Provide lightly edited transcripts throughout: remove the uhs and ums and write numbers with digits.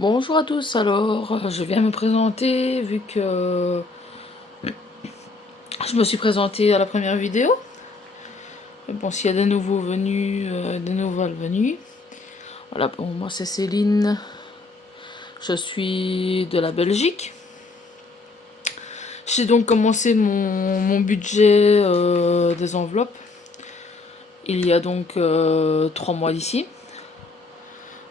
Bonjour à tous, alors je viens me présenter vu que je me suis présentée à la première vidéo. Mais bon, s'il y a des nouveaux venus, des nouvelles venues. Voilà, bon, moi c'est Céline, je suis de la Belgique. J'ai donc commencé mon budget des enveloppes il y a donc 3 mois d'ici.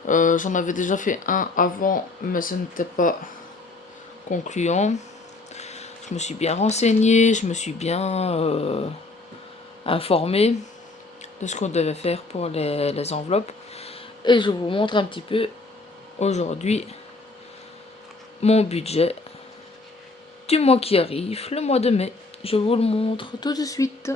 J'en avais déjà fait un avant, mais ce n'était pas concluant. Je me suis bien renseignée, je me suis bien informée de ce qu'on devait faire pour les enveloppes. Et je vous montre un petit peu aujourd'hui mon budget du mois qui arrive, le mois de mai. Je vous le montre tout de suite.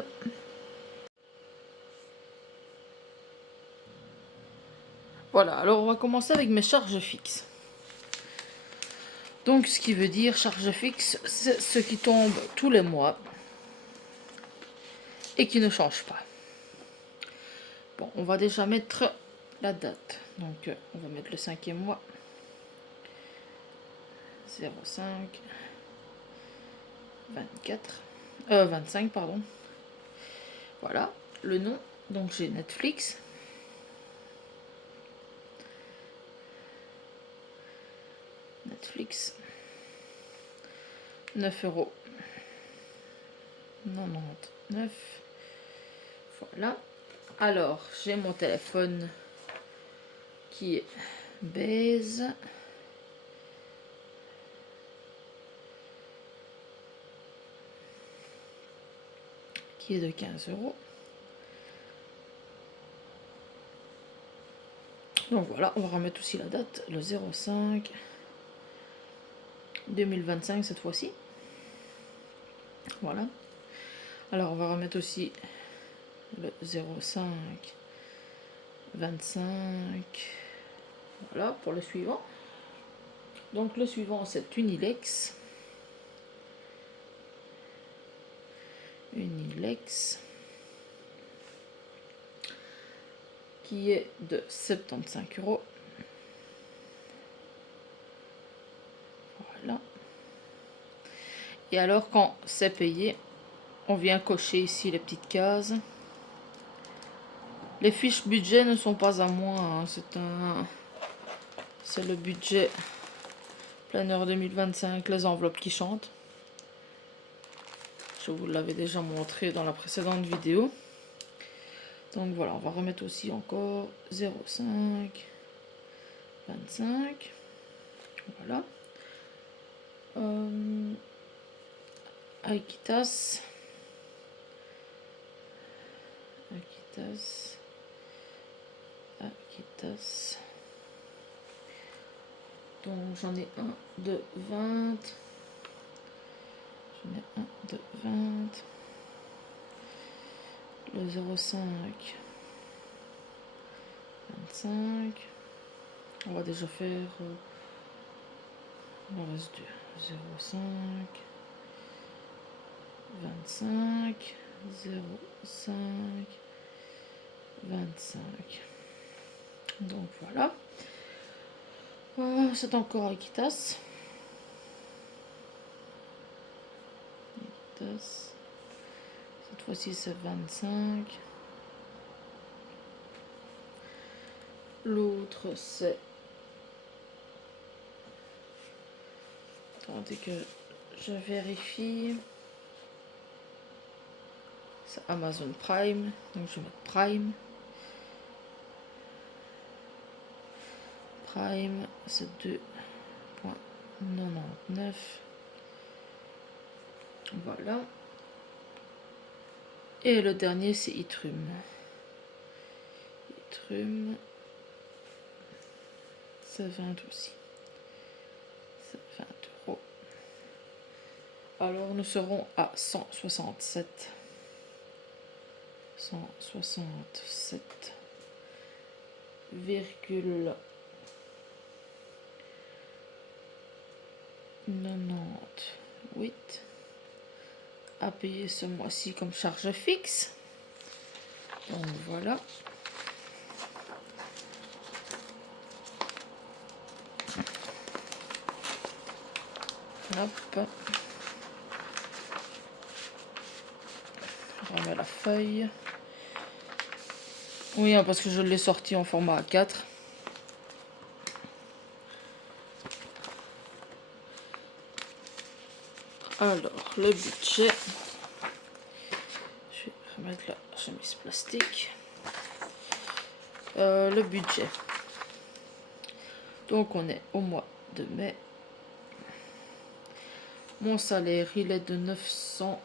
Voilà, alors on va commencer avec mes charges fixes. Donc ce qui veut dire charges fixes, c'est ce qui tombe tous les mois et qui ne change pas. Bon, on va déjà mettre la date. Donc on va mettre le 5e mois. 05 24 25 pardon. Voilà, le nom. Donc j'ai Netflix. Netflix. 9,99 €. Voilà. Alors, j'ai mon téléphone qui est Baise. Qui est de 15 €. Donc voilà, on va remettre aussi la date, le 05 2025 cette fois-ci. Voilà. Alors on va remettre aussi le 05 25. Voilà pour le suivant. Donc le suivant c'est Unilex. Unilex. Qui est de 75 €. Voilà. Et alors quand c'est payé, on vient cocher ici les petites cases. Les fiches budget ne sont pas à moi, hein. C'est le budget planeur 2025, les enveloppes qui chantent. Je vous l'avais déjà montré dans la précédente vidéo. Donc voilà, on va remettre aussi encore 05 25. Voilà. Aikitas. Donc j'en ai un de 20. J'en ai un de 20. Le 05 25. On va déjà faire le reste du 05 25 05 25. Donc voilà. C'est encore Equitas. Cette fois-ci c'est 25. L'autre c'est... Attendez que je vérifie. C'est Amazon Prime. Donc je vais mettre Prime. Prime c'est 2,99. Voilà. Et le dernier c'est Itrum. Itrum. C'est 20 aussi. C'est 20 €. Alors nous serons à 167. 167,98 à payer ce mois-ci comme charge fixe. Donc voilà. Hop. On remet la feuille. Oui, hein, parce que je l'ai sorti en format A4. Alors, le budget. Je vais remettre la chemise plastique. Le budget. Donc, on est au mois de mai. Mon salaire, il est de 900.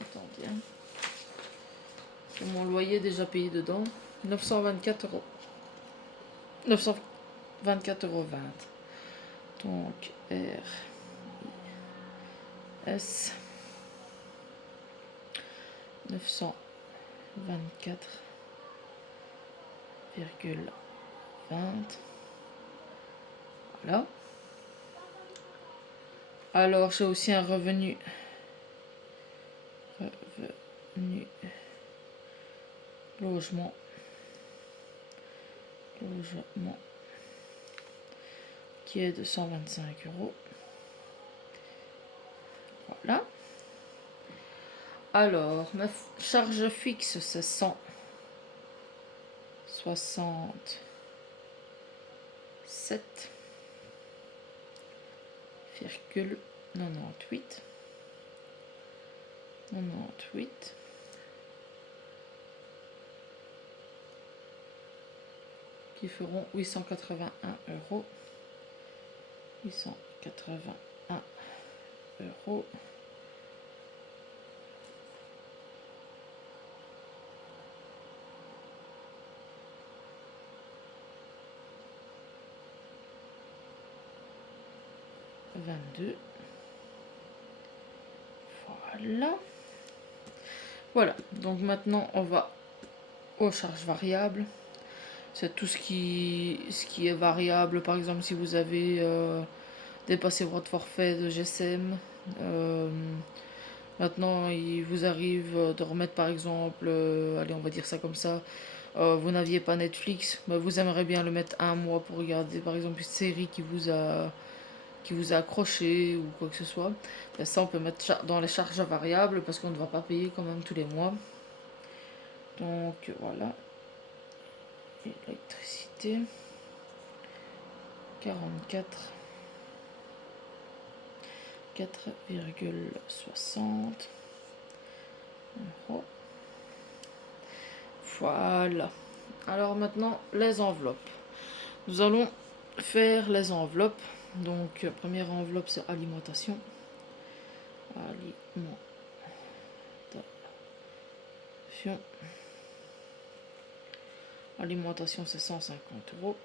Attendez. Mon loyer déjà payé dedans. 924 euros. 924,20 €. Donc, R, S, 924,20. Voilà. Alors, j'ai aussi un revenu. Logement. Qui est de 125 €. Voilà. Alors, ma charge fixe, c'est 167,98. Qui feront 881 €. 881 €. Voilà. Donc maintenant on va aux charges variables. C'est tout ce qui est variable. Par exemple, si vous avez dépassé votre forfait de GSM, maintenant il vous arrive de remettre, par exemple, allez, on va dire ça comme ça, vous n'aviez pas Netflix, mais vous aimeriez bien le mettre un mois pour regarder par exemple une série qui vous a accroché ou quoi que ce soit. Et ça, on peut mettre dans les charges variables parce qu'on ne va pas payer quand même tous les mois. Donc voilà. Électricité. 4,60 €. Voilà. Alors maintenant, les enveloppes. Nous allons faire les enveloppes. Donc, première enveloppe, c'est alimentation. Alimentation, c'est 150 €.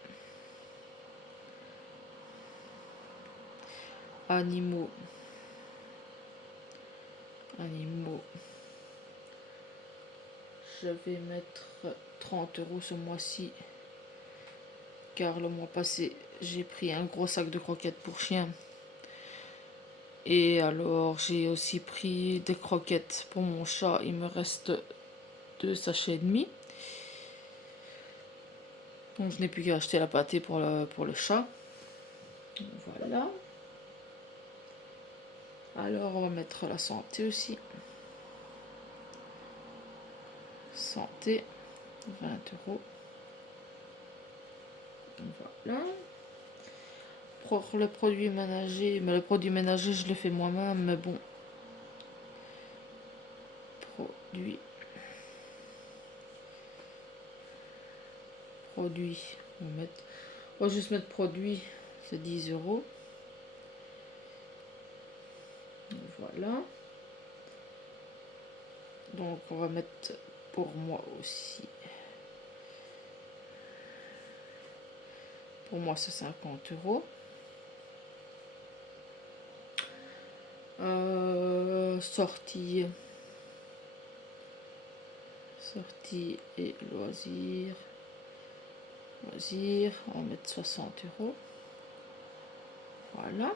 Animaux. Je vais mettre 30 € ce mois-ci. Car le mois passé, j'ai pris un gros sac de croquettes pour chien. Et alors, j'ai aussi pris des croquettes pour mon chat. Il me reste 2 sachets et demi. Donc, je n'ai plus qu'à acheter la pâtée pour le chat. Voilà. Alors, on va mettre la santé aussi. Santé, 20 €. Voilà. Pour le produit ménager, mais le produit ménager, je l'ai fait moi-même, mais bon. Produit. On va juste mettre produit, c'est 10 €. Voilà. Donc, on va mettre pour moi aussi. Pour moi, c'est 50 €. Sortie et loisirs. On va mettre 60 €. Voilà.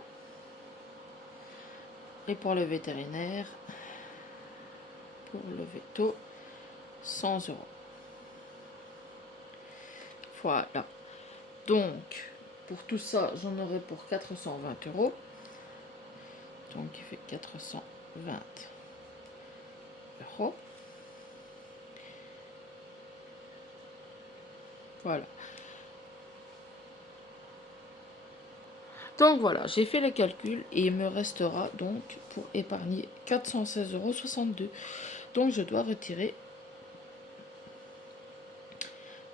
Et pour le vétérinaire, pour le veto, 100 €. Voilà. Donc, pour tout ça, j'en aurai pour 420 euros. Donc, il fait 420 euros. Voilà. Donc voilà, j'ai fait les calculs et il me restera donc pour épargner 416,62 €. Donc je dois retirer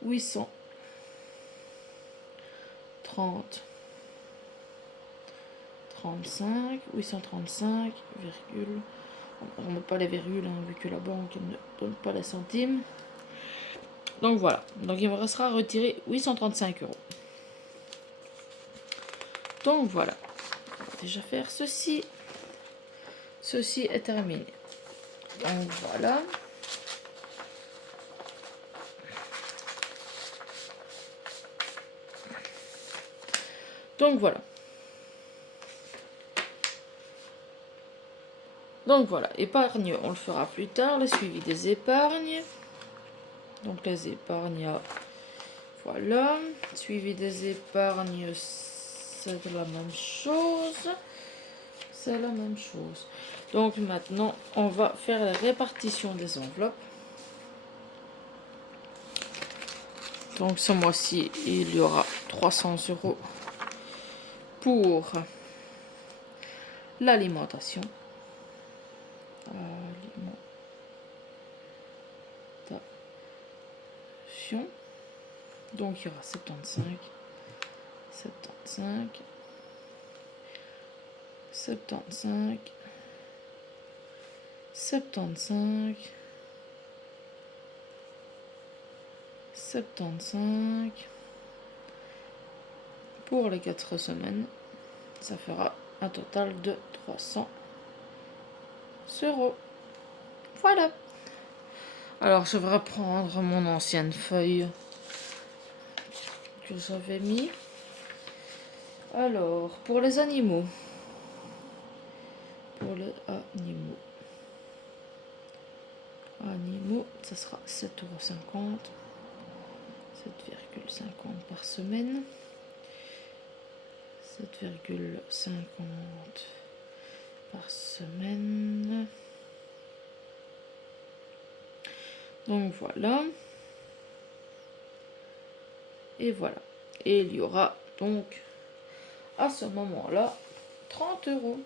835, virgule, on ne met pas les virgules hein, vu que la banque ne donne pas les centimes. Donc voilà, donc il me restera à retirer 835 €. Donc voilà, on va déjà faire ceci. Ceci est terminé. Donc voilà. Donc voilà. Donc voilà, épargne, on le fera plus tard, le suivi des épargnes. Donc les épargnes, voilà. Suivi des épargnes, c'est la même chose. C'est la même chose. Donc maintenant, on va faire la répartition des enveloppes. Donc ce mois-ci, il y aura 300 € pour l'alimentation. Donc il y aura 75, 75, 75, 75, 75 pour les 4 semaines. Ça fera un total de 300 €. Voilà. Alors je vais reprendre mon ancienne feuille que j'avais mis. Alors pour les animaux. Pour les animaux, ça sera 7,50 €. 7,50 € par semaine. 7,50 € par semaine. Donc voilà. Et voilà. Et il y aura donc à ce moment-là 30 €.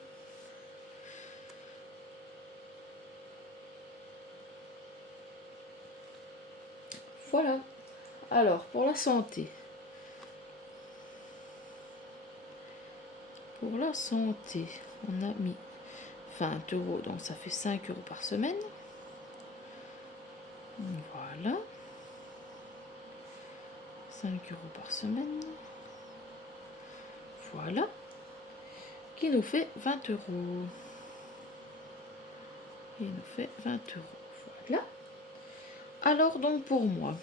Voilà. Alors pour la santé. Pour la santé, on a mis 20 €, donc ça fait 5 € par semaine. Voilà. 5 € par semaine. Voilà. Qui nous fait 20 €. Il nous fait 20 €. Voilà. Alors donc pour moi.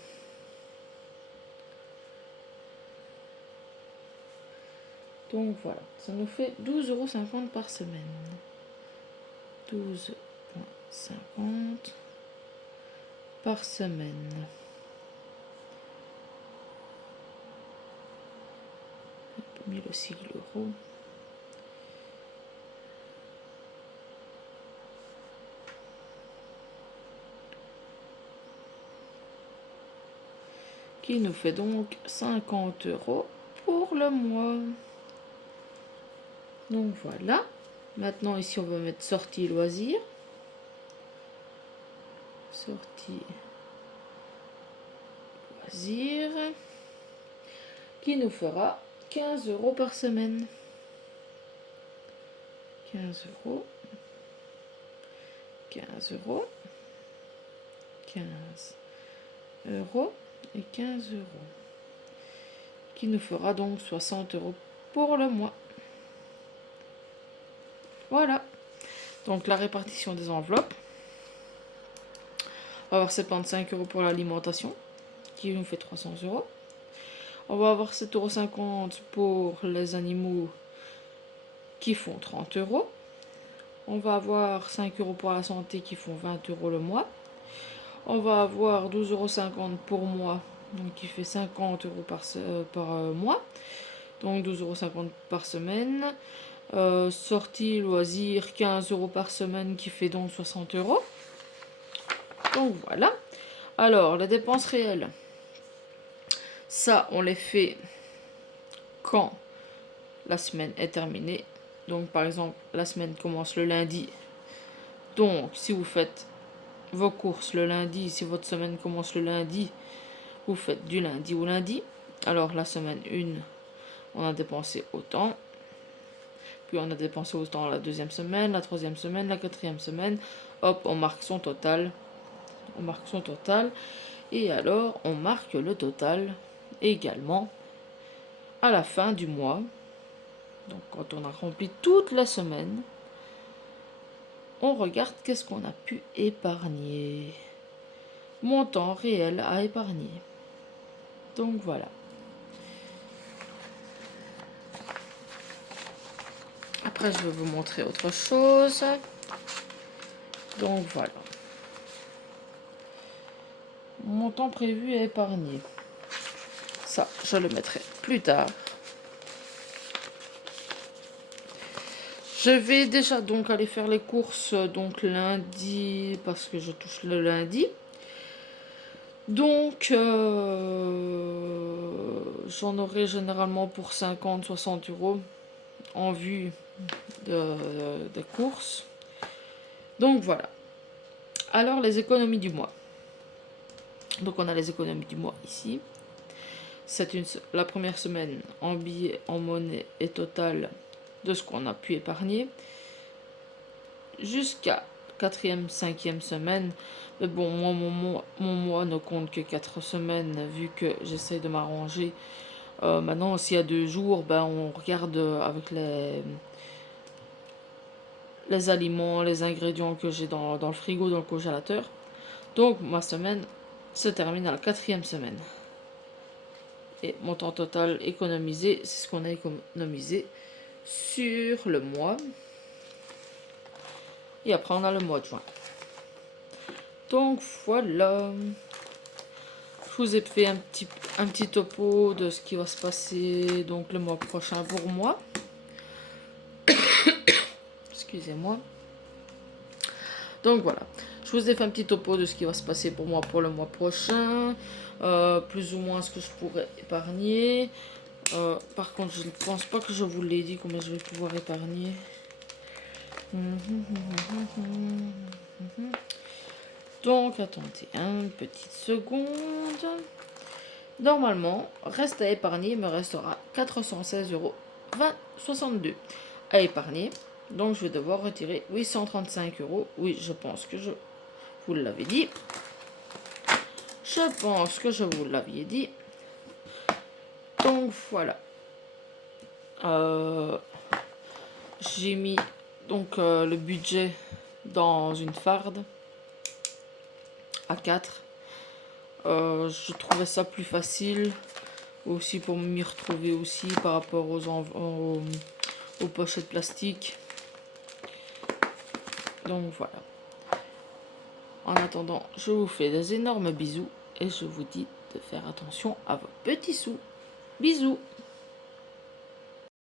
Donc voilà, ça nous fait 12,50 € par semaine. 12,50 € par semaine. J'ai mis le sigle euro. Qui nous fait donc 50 € pour le mois. Donc voilà. Maintenant ici on va mettre sortie loisirs. Sortie loisirs. Qui nous fera 15 € par semaine. 15 €. 15 €. 15 € et 15 €. Qui nous fera donc 60 € pour le mois. Voilà. Donc la répartition des enveloppes. On va avoir 75 € pour l'alimentation, qui nous fait 300 €. On va avoir 7,50 € pour les animaux, qui font 30 €. On va avoir 5 € pour la santé, qui font 20 € le mois. On va avoir 12,50 € pour moi, donc qui fait 50 € par mois. donc 12,50 € par semaine. Sortie loisirs, 15 € par semaine, qui fait donc 60 €. Donc voilà. Alors, les dépenses réelles, ça, on les fait quand la semaine est terminée. Donc, par exemple, la semaine commence le lundi. Donc, si vous faites vos courses le lundi, si votre semaine commence le lundi, vous faites du lundi au lundi. Alors, la semaine 1, on a dépensé autant. Puis, on a dépensé autant la deuxième semaine, la troisième semaine, la quatrième semaine. Hop, on marque son total. On marque son total. Et alors, on marque le total également à la fin du mois. Donc, quand on a rempli toute la semaine, on regarde qu'est-ce qu'on a pu épargner. Montant réel à épargner. Donc, voilà. Après, je vais vous montrer autre chose. Donc, voilà. Montant prévu à épargner. Ça, je le mettrai plus tard. Je vais déjà donc aller faire les courses donc lundi, parce que je touche le lundi. Donc, j'en aurai généralement pour 50-60 € en vue des courses. Donc, voilà. Alors, les économies du mois. Donc, on a les économies du mois ici. C'est la première semaine en billets, en monnaie et total de ce qu'on a pu épargner. Jusqu'à 4e, 5e semaine. Mais bon, moi, mon mois ne compte que 4 semaines, vu que j'essaie de m'arranger. Maintenant, s'il y a 2 jours, ben, on regarde avec les aliments, les ingrédients que j'ai dans le frigo, dans le congélateur. Donc, ma semaine se termine à la 4e semaine. Et mon temps total économisé, c'est ce qu'on a économisé sur le mois. Et après, on a le mois de juin. Donc, voilà. Je vous ai fait un petit topo de ce qui va se passer donc le mois prochain pour moi. Excusez-moi. Donc voilà, je vous ai fait un petit topo de ce qui va se passer pour moi pour le mois prochain. Plus ou moins ce que je pourrais épargner. Par contre, je ne pense pas que je vous l'ai dit combien je vais pouvoir épargner. Donc, attendez une petite seconde. Normalement, reste à épargner, il me restera 416,62 € à épargner. Donc, je vais devoir retirer 835 €. Oui, je pense que je vous l'avais dit. Je pense que je vous l'aviez dit. Donc, voilà. J'ai mis donc le budget dans une farde à 4. Je trouvais ça plus facile aussi pour m'y retrouver aussi par rapport aux pochettes plastiques. Donc voilà. En attendant, je vous fais des énormes bisous et je vous dis de faire attention à vos petits sous. Bisous.